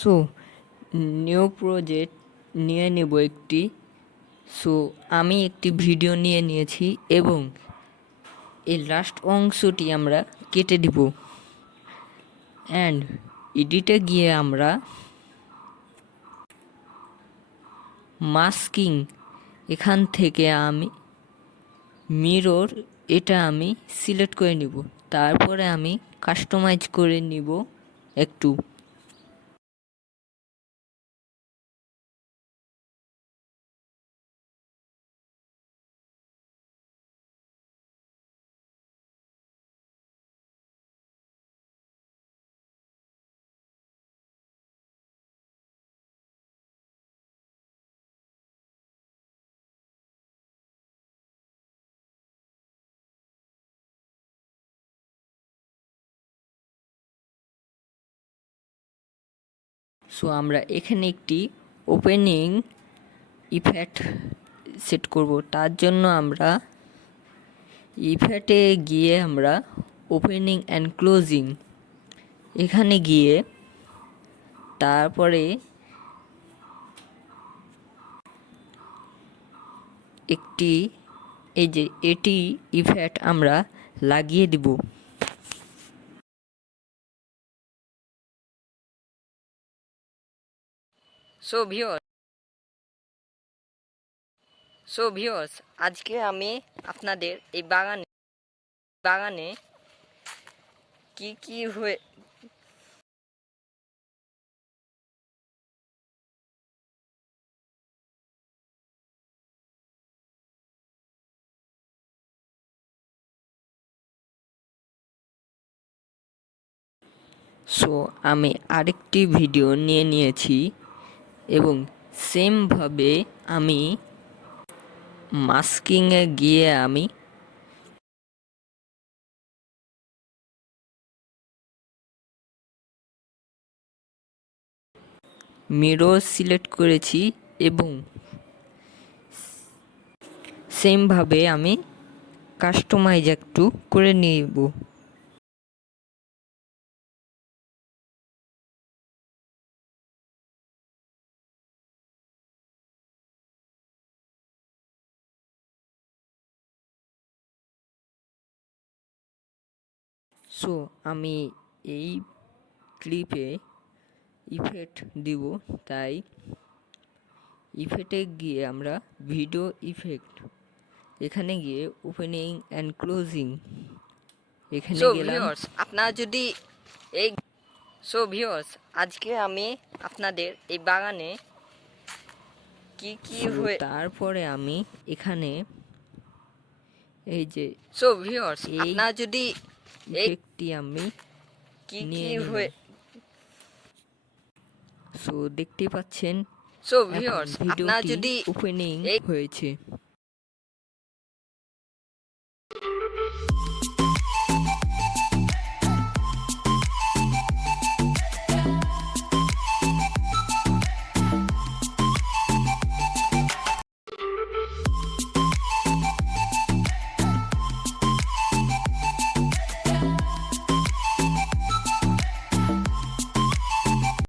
So new project নিয়ে নেব একটি। সো আমি একটি ভিডিও নিয়ে নিয়েছি এবং এই লাস্ট অংশটি আমরা কেটে দিব। অ্যান্ড এডিটে গিয়ে আমরা মাস্কিং এখান থেকে আমি মিরর এটা আমি সিলেক্ট করে নিব। তারপরে আমি কাস্টমাইজ করে নিব একটু। সো আমরা এখানে একটি ওপেনিং ইফেক্ট সেট করব। তার জন্য আমরা ইফেক্টে গিয়ে আমরা ওপেনিং অ্যান্ড ক্লোজিং এখানে গিয়ে তারপরে একটি এই যে এটি ইফেক্ট আমরা লাগিয়ে দিব। সো ভিউয়ার্স আজকে আমি আপনাদের এই বাগানে কি হয়ে সো আমি আরেকটি ভিডিও নিয়ে নিয়েছি এবং সেমভাবে আমি মাস্কিংয়ে গিয়ে আমি মিরর সিলেক্ট করেছি এবং সেমভাবে আমি কাস্টমাইজ একটু করে নিব। সো আমি এই ক্লিপে ইফেক্ট দিব, তাই ইফেক্টে গিয়ে আমরা ভিডিও ইফেক্ট এখানে গিয়ে ওপেনিং অ্যান্ড ক্লোজিং এখানে গেলাম। আপনারা যদি এই ভিউয়ার্স আজকে আমি আপনাদের এই বাগানে কি হয়ে তারপরে আমি এখানে এই যে ভিউয়ার্স আপনারা যদি ইফেক্টটি আমি কি হয়ে দেখতে পাচ্ছেন। ভিউয়ার্স আপনারা যদি ওপেনিং হয়েছে।